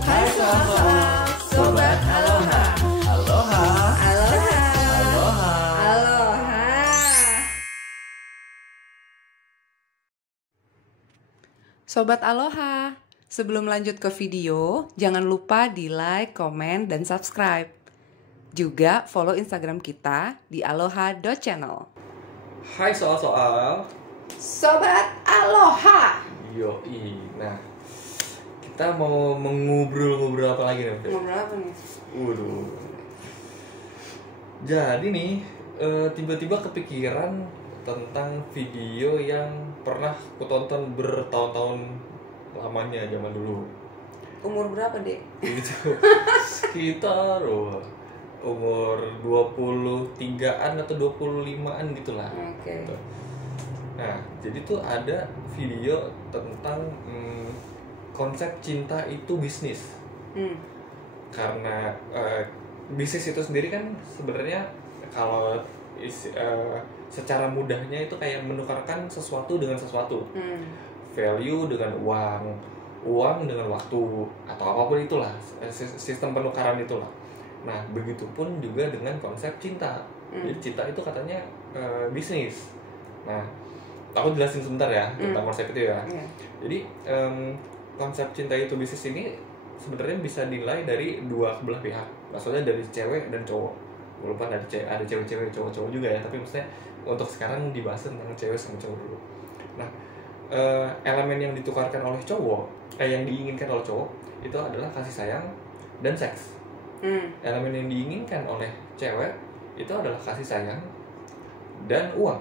Hai soal-soal, Sobat Aloha. Aloha. Aloha. Aloha. Aloha. Sobat Aloha, sebelum lanjut ke video, jangan lupa di like, komen, dan subscribe. Juga follow Instagram kita di aloha.channel. Hai soal-soal. Sobat Aloha. Yoi. Nah, kita mau mengobrol-ngobrol apa lagi nih? Fe? Ngobrol apa nih? Waduh. Jadi nih, tiba-tiba kepikiran tentang video yang pernah aku tonton bertahun-tahun lamanya zaman dulu. Umur berapa, Dek? Gitu. Sekitar umur 23-an atau 25-an gitulah. Oke. Gitu. Nah, jadi tuh ada video tentang konsep cinta itu bisnis. Karena bisnis itu sendiri kan sebenarnya kalau secara mudahnya itu kayak menukarkan sesuatu dengan sesuatu. Value dengan uang dengan waktu, atau apapun itulah, sistem penukaran itulah. Nah, begitupun juga dengan konsep cinta. Jadi cinta itu katanya bisnis. Nah, aku jelasin sebentar ya tentang konsep itu ya. Jadi konsep cinta itu bisnis ini sebenarnya bisa dinilai dari dua belah pihak. Maksudnya dari cewek dan cowok. Walaupun ada cewek-cewek, cowok-cowok juga ya, tapi maksudnya untuk sekarang dibahas tentang cewek sama cowok dulu. Nah, elemen yang ditukarkan oleh cowok, yang diinginkan oleh cowok itu adalah kasih sayang dan seks. Elemen yang diinginkan oleh cewek itu adalah kasih sayang dan uang.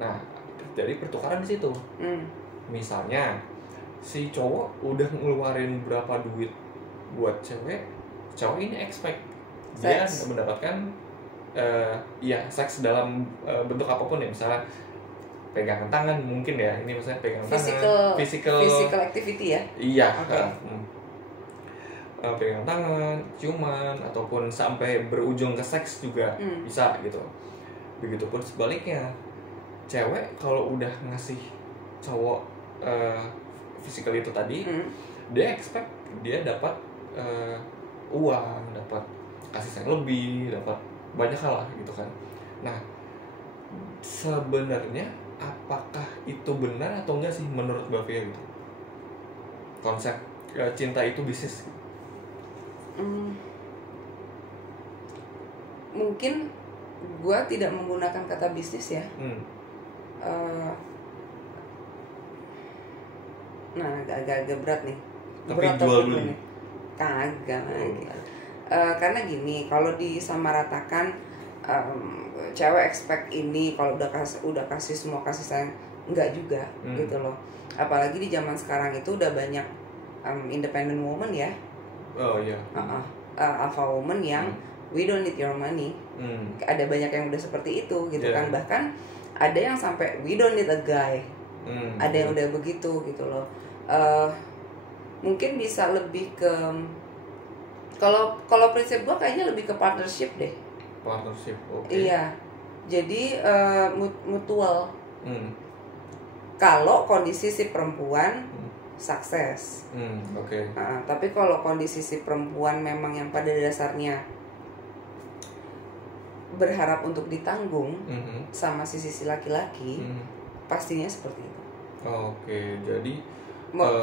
Nah, jadi pertukaran di situ. Misalnya si cowok udah ngeluarin berapa duit buat cewek, cowok ini expect dia mendapatkan seks dalam bentuk apapun ya, misalnya pegangan tangan mungkin ya, ini misalnya pegangan tangan, physical activity ya. Iya. Okay. Pegangan tangan, ciuman, ataupun sampai berujung ke seks juga bisa gitu. Begitupun sebaliknya, cewek kalau udah ngasih cowok physical itu tadi, dia expect dia dapat uang, dapat kasih sayang lebih, dapat banyak hal lah gitu kan. Nah, sebenarnya apakah itu benar atau enggak sih menurut Mbak Fia gitu? Konsep cinta itu bisnis. Mungkin gue tidak menggunakan kata bisnis ya. Nah, agak berat nih. Tapi berat jual beli nih. Kagak lagi. Karena gini, kalau disamaratakan cewek expect ini, kalau udah kasih semua kasih sayang, enggak juga gitu loh. Apalagi di zaman sekarang itu udah banyak independent woman ya. Oh iya. Alpha woman yang we don't need your money. Ada banyak yang udah seperti itu gitu kan. Bahkan ada yang sampai we don't need a guy. Ada yang udah begitu gitu loh. Mungkin bisa lebih ke kalau prinsip gua kayaknya lebih ke partnership deh. Partnership, oke. Iya. Jadi mutual. Kalau kondisi si perempuan sukses. Oke. Tapi kalau kondisi si perempuan memang yang pada dasarnya berharap untuk ditanggung sama sisi laki-laki, pastinya seperti itu. Oke, jadi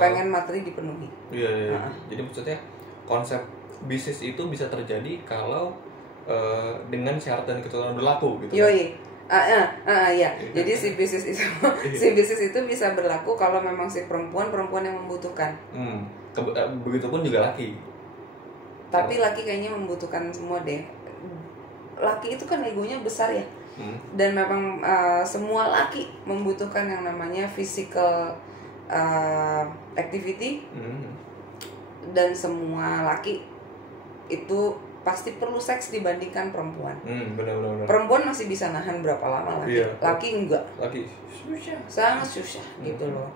pengen materi dipenuhi. Iya. Jadi maksudnya konsep bisnis itu bisa terjadi kalau dengan syarat dan ketentuan berlaku gitu. Yoi. Ya. Jadi si bisnis itu bisa berlaku kalau memang si perempuan yang membutuhkan. Begitupun juga laki. Tapi laki kayaknya membutuhkan semua deh. Laki itu kan egonya besar ya. Dan memang semua laki membutuhkan yang namanya physical activity. Dan semua laki itu pasti perlu seks dibandingkan perempuan. Benar. Perempuan masih bisa nahan berapa lama laki. Laki enggak. Laki susah. Sangat susah gitu loh.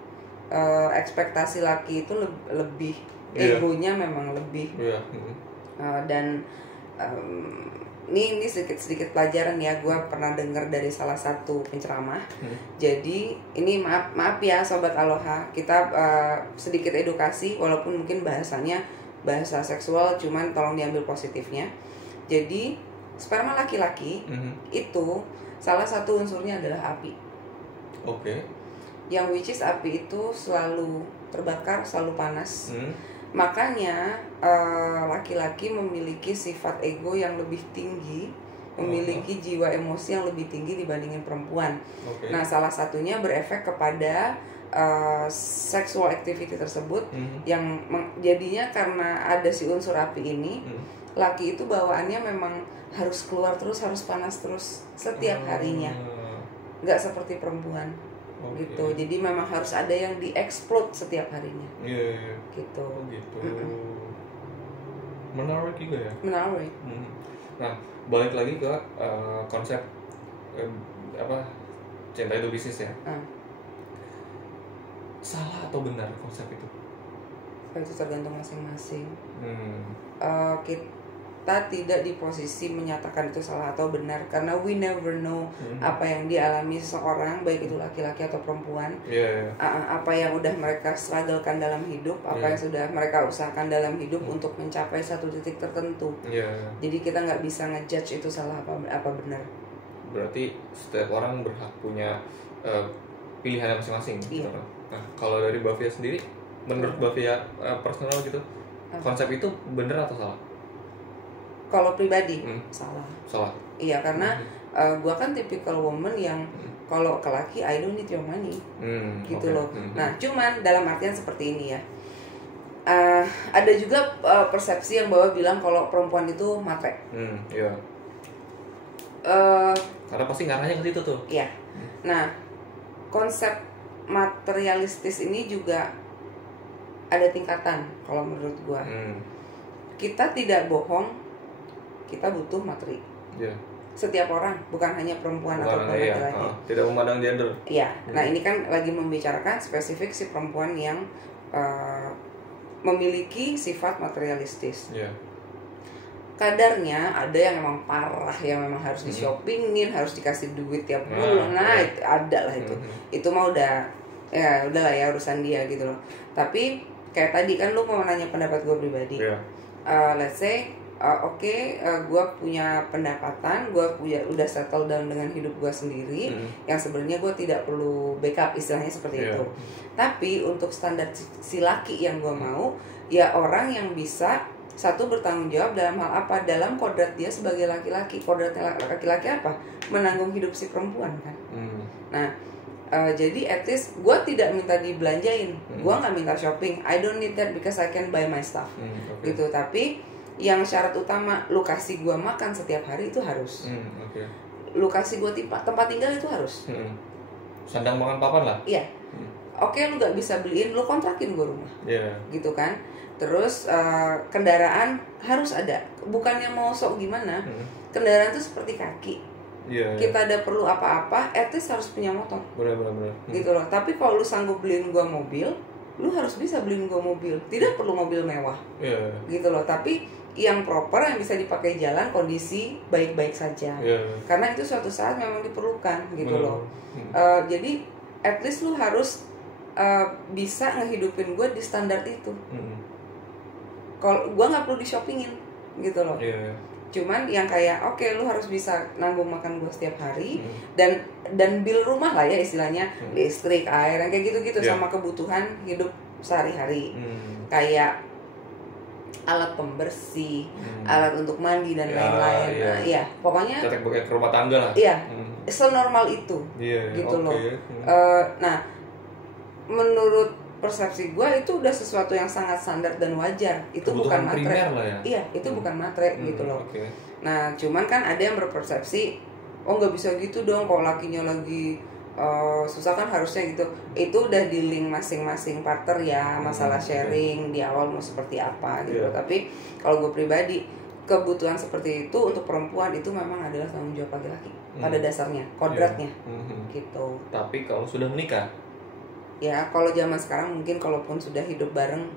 Ekspektasi laki itu lebih, egonya memang lebih. Dan ini sedikit pelajaran ya, gue pernah dengar dari salah satu penceramah. Jadi ini maaf ya Sobat Aloha, kita sedikit edukasi walaupun mungkin bahasanya bahasa seksual, cuman tolong diambil positifnya. Jadi sperma laki-laki itu salah satu unsurnya adalah api. Yang which is api itu selalu terbakar, selalu panas. Makanya laki-laki memiliki sifat ego yang lebih tinggi, memiliki jiwa emosi yang lebih tinggi dibandingin perempuan. Nah, salah satunya berefek kepada sexual activity tersebut yang jadinya karena ada si unsur api ini, laki itu bawaannya memang harus keluar terus, harus panas terus setiap harinya, nggak seperti perempuan. Gitu. Jadi memang harus ada yang dieksplod setiap harinya. Gitu. Menarik juga ya. Menarik. Nah, balik lagi ke konsep cinta itu bisnis ya. Salah atau benar konsep itu? Itu tergantung masing-masing. Kita tidak di posisi menyatakan itu salah atau benar karena we never know apa yang dialami seseorang, baik itu laki-laki atau perempuan. Apa yang udah mereka strugglekan dalam hidup, apa yang sudah mereka usahakan dalam hidup untuk mencapai satu titik tertentu. Jadi kita nggak bisa ngejudge itu salah apa benar. Berarti setiap orang berhak punya pilihan masing-masing. Gitu. Nah, kalau dari Bavia sendiri, menurut Bavia personal gitu, konsep itu benar atau salah? Kalau pribadi salah. Iya, karena gua kan typical woman yang kalau ke laki I don't need your money, gitu loh. Nah, cuman dalam artian seperti ini ya. Ada juga persepsi yang bahwa bilang kalau perempuan itu matre. Iya. Karena pasti ngarahnya ke situ tuh. Iya. Nah, konsep materialistis ini juga ada tingkatan kalau menurut gua. Kita tidak bohong, kita butuh materi. Setiap orang, bukan hanya perempuan atau laki-laki. Tidak memandang gender. Iya. Nah, ini kan lagi membicarakan spesifik si perempuan yang memiliki sifat materialistis. Kadarnya ada yang memang parah, yang memang harus di-shoppingin, harus dikasih duit tiap bulan. Nah, itu ada lah itu. Itu mah udah lah ya urusan dia gitu loh. Tapi kayak tadi kan lu mau nanya pendapat gue pribadi. Let's say gue punya pendapatan, gue udah settle down dengan hidup gue sendiri, yang sebenarnya gue tidak perlu backup, istilahnya seperti itu. Tapi untuk standar si laki yang gue mau, ya orang yang bisa satu bertanggung jawab dalam hal apa, dalam kodrat dia sebagai laki-laki. Kodratnya laki-laki apa? Menanggung hidup si perempuan kan. Nah, jadi at least gue tidak minta dibelanjain, gue nggak minta shopping, I don't need that because I can buy my stuff, gitu. Tapi yang syarat utama, lu kasih gue makan setiap hari itu harus. Lu kasih gue tempat tinggal itu harus. Sandang makan papan lah. Iya. Lu nggak bisa beliin, lu kontrakin gue rumah. Gitu kan. Terus kendaraan harus ada. Bukannya mau sok gimana, kendaraan itu seperti kaki. Kita ada perlu apa-apa, at least harus punya motor. Bener. Gitu loh. Tapi kalau lu sanggup beliin gua mobil, lu harus bisa beliin gua mobil. Tidak perlu mobil mewah. Gitu loh. Tapi yang proper, yang bisa dipakai jalan, kondisi baik-baik saja. Karena itu suatu saat memang diperlukan gitu loh. Jadi at least lu harus bisa ngehidupin gua di standar itu. Kalau gua nggak perlu di shoppingin gitu loh. Cuman yang kayak lu harus bisa nanggung makan gue setiap hari, dan bil rumah lah ya istilahnya, listrik, air, yang kayak gitu-gitu, sama kebutuhan hidup sehari-hari. Kayak alat pembersih, alat untuk mandi dan lain-lain. Nah, iya, pokoknya cetek ke rumah tangga lah. Iya, senormal itu. Gitu loh. Nah, menurut persepsi gue itu udah sesuatu yang sangat standar dan wajar. Itu kebutuhan bukan matre. Ya? Iya, itu bukan matre gitu loh. Nah, cuman kan ada yang berpersepsi, nggak bisa gitu dong, kalau lakinya lagi susah kan harusnya gitu. Itu udah di link masing-masing partner ya, masalah sharing di awal mau seperti apa gitu. Tapi kalau gue pribadi, kebutuhan seperti itu untuk perempuan itu memang adalah tanggung jawab laki-laki pada dasarnya, kodratnya gitu. Tapi kalau sudah menikah, ya kalau zaman sekarang mungkin kalaupun sudah hidup bareng,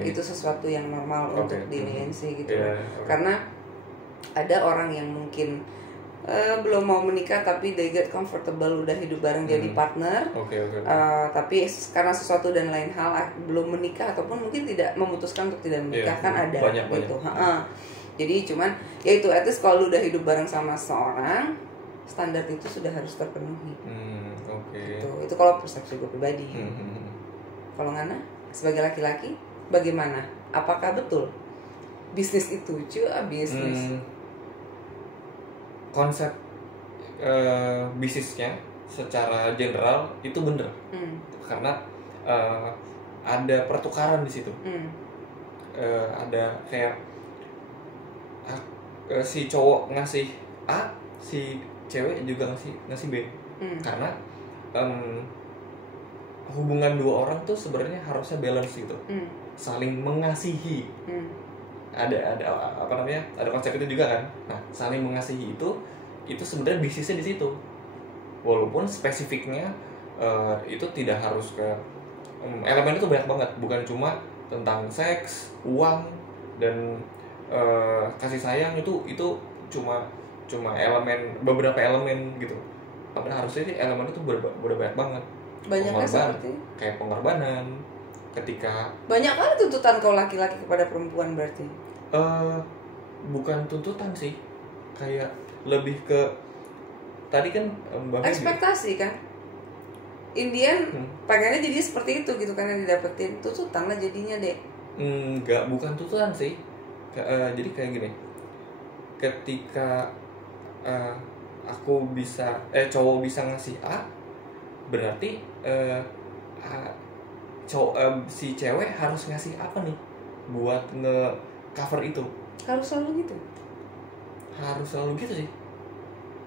itu sesuatu yang normal untuk diniin sih gitu. Karena ada orang yang mungkin belum mau menikah tapi they get comfortable udah hidup bareng jadi partner. Tapi karena sesuatu dan lain hal belum menikah ataupun mungkin tidak memutuskan untuk tidak menikah, kan ada gitu. Jadi cuman ya itu, at least kalau lu udah hidup bareng sama seorang, standar itu sudah harus terpenuhi. Gitu. Itu kalau persepsi gue pribadi. Kalau Ngana sebagai laki-laki bagaimana? Apakah betul bisnis itu bisnis? Konsep bisnisnya secara general itu bener, karena ada pertukaran di situ. Ada kayak si cowok ngasih A, si cewek juga ngasih B. Karena hubungan dua orang tuh sebenarnya harusnya balance gitu, saling mengasihi. Ada apa namanya, ada konsep itu juga kan. Nah, saling mengasihi itu sebenarnya bisnisnya di situ, walaupun spesifiknya itu tidak harus ke elemen itu banyak banget, bukan cuma tentang seks, uang, dan kasih sayang. Itu cuma beberapa elemen gitu. Tapi harusnya elemen itu udah banyak banget. Banyaknya seperti kayak pengorbanan. Ketika banyak kali tuntutan kau laki-laki kepada perempuan berarti? Bukan tuntutan sih, kayak lebih ke tadi kan ekspektasi kan. Indian pengennya jadi seperti itu gitu kan, yang didapetin. Tuntutan lah jadinya deh. Enggak, bukan tuntutan sih. Jadi kayak gini. Ketika cowok bisa ngasih A, berarti si cewek harus ngasih apa nih buat nge-cover itu. Harus selalu gitu? Harus selalu gitu sih,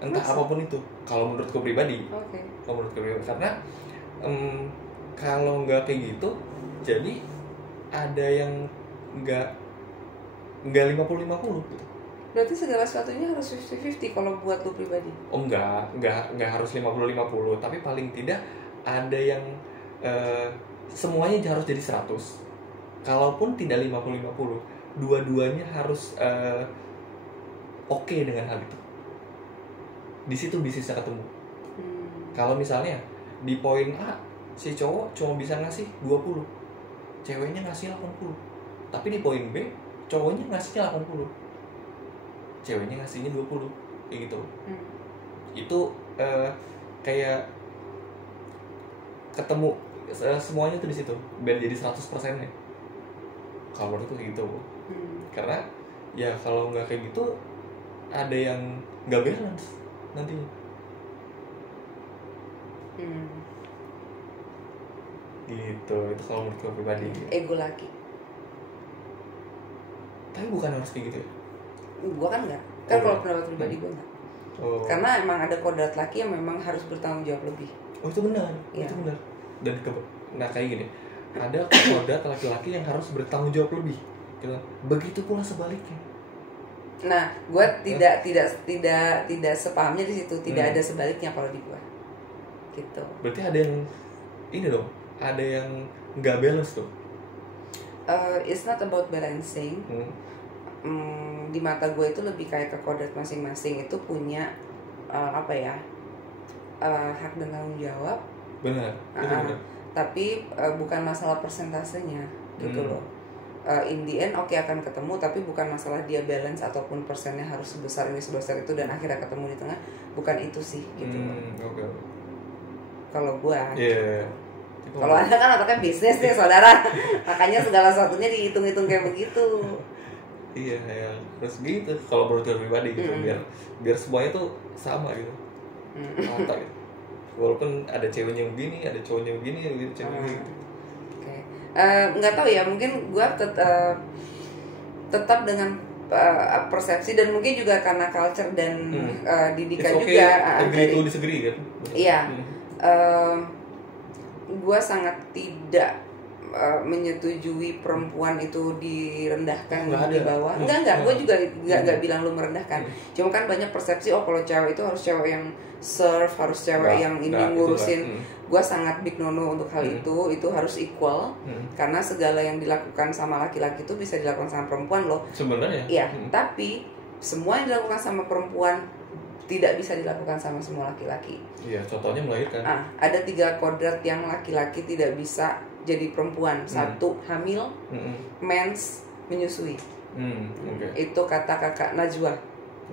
entah apapun itu, kalau menurutku pribadi. Kalau menurutku pribadi, karena kalau nggak kayak gitu, jadi ada yang nggak 50-50 gitu. Berarti segala sesuatunya harus 50-50 kalau buat lu pribadi? Oh nggak harus 50-50, tapi paling tidak ada yang semuanya harus jadi 100. Kalaupun tidak 50-50, dua-duanya harus oke dengan hal itu. Di situ bisnisnya ketemu. Kalau misalnya di poin A si cowok cuma bisa ngasih 20, ceweknya ngasih 80. Tapi di poin B cowoknya ngasihnya 80, ceweknya ngasihnya 20, kayak gitu. Itu kayak ketemu semuanya tuh di situ, biar jadi 100%-nya. Kalau menurutku kayak gitu. Karena ya kalau nggak kayak gitu, ada yang nggak balance nantinya. Gitu, itu kalau menurutku pribadi. Ego laki. Tapi bukan harus kayak gitu ya? Gua kan nggak. Kan kalau pendapat pribadi gua nggak. Karena emang ada kodrat laki yang memang harus bertanggung jawab lebih. Oh itu benar, itu benar. Dan kayak gini, ada kodrat laki-laki yang harus bertanggung jawab lebih. Begitu pula sebaliknya. Nah, gue tidak sepahamnya di situ. Tidak ada sebaliknya kalau di gue. Gitu. Berarti ada yang ini dong, ada yang nggak balance tuh. It's not about balancing. Di mata gue itu lebih kayak ke kodrat masing-masing itu punya hak dan tanggung jawab. Benar. Tapi bukan masalah persentasenya gitu loh. In the end akan ketemu, tapi bukan masalah dia balance ataupun persennya harus sebesar ini sebesar itu dan akhirnya ketemu di tengah, bukan itu sih gitu. Kalau gua, kalau Anda kan otaknya bisnis nih saudara, makanya segala sesuatunya dihitung-hitung kayak begitu. Iya, ya harus gitu. Kalau menurut gue pribadi gitu, biar semuanya tuh sama gitu, rata gitu. Walaupun ada ceweknya begini, ada cowoknya begini, gitu ceweknya gitu. Nggak tahu ya, mungkin gue tetap dengan persepsi dan mungkin juga karena culture dan didikan juga. Agree to disagree kan? Iya, gue sangat tidak menyetujui perempuan itu direndahkan di bawah. Enggak, gue juga nggak bilang lu merendahkan. Cuma kan banyak persepsi, kalau cewek itu harus cewek yang serve, harus cewek yang ini ngurusin. Gue sangat big no untuk hal itu harus equal. Karena segala yang dilakukan sama laki-laki itu bisa dilakukan sama perempuan loh. Sebenarnya. Iya, tapi semua yang dilakukan sama perempuan tidak bisa dilakukan sama semua laki-laki. Iya, contohnya melahirkan. Ada 3 kodrat yang laki-laki tidak bisa jadi perempuan. 1, hamil, mens, menyusui. Okay. Itu kata kakak Najwa.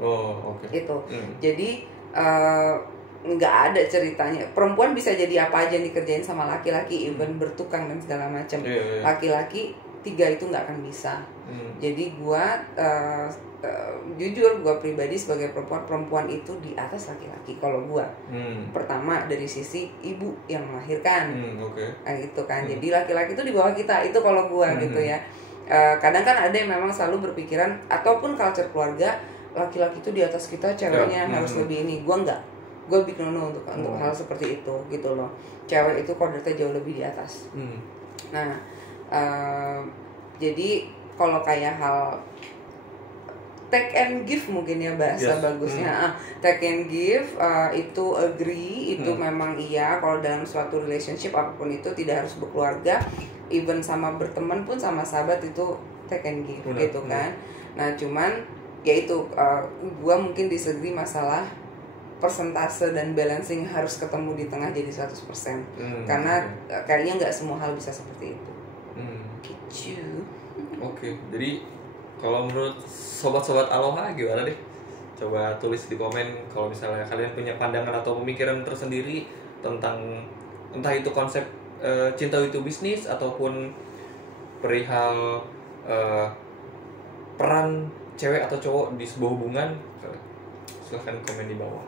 Oh, oke. Okay. Itu. Jadi nggak ada ceritanya perempuan bisa jadi apa aja dikerjain sama laki-laki, even bertukang dan segala macam. Laki-laki 3 itu nggak akan bisa. Jadi gua jujur gua pribadi sebagai perempuan itu di atas laki-laki kalau gua. Pertama dari sisi ibu yang melahirkan, kayak gitu kan. Jadi laki-laki itu di bawah kita, itu kalau gua gitu ya. Kadang kan ada yang memang selalu berpikiran ataupun culture keluarga laki-laki itu di atas kita, ceweknya harus lebih ini. Gua enggak. Gue bikin untuk hal seperti itu gitu loh. Cewek itu kodratnya jauh lebih di atas. Nah, jadi kalau kayak hal take and give mungkin ya bahasa bagusnya. Take and give itu agree, itu memang iya. Kalau dalam suatu relationship apapun itu tidak harus berkeluarga, even sama berteman pun sama sahabat itu take and give gitu kan. Nah cuman ya itu gue mungkin disagree masalah persentase dan balancing harus ketemu di tengah jadi 100%. Karena kayaknya nggak semua hal bisa seperti itu. Gitu. Oke, jadi kalau menurut sobat-sobat Aloha gimana deh? Coba tulis di komen kalau misalnya kalian punya pandangan atau pemikiran tersendiri tentang entah itu konsep cinta itu bisnis ataupun perihal peran cewek atau cowok di sebuah hubungan. Silahkan komen di bawah.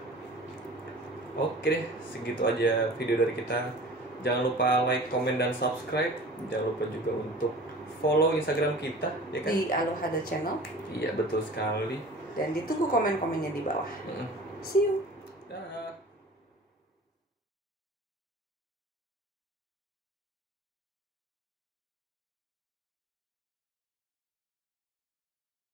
Oke deh, segitu aja video dari kita. Jangan lupa like, komen, dan subscribe. Jangan lupa juga untuk follow Instagram kita, ya kan? Di Aloha Channel. Iya, betul sekali. Dan ditunggu komen-komennya di bawah. See you.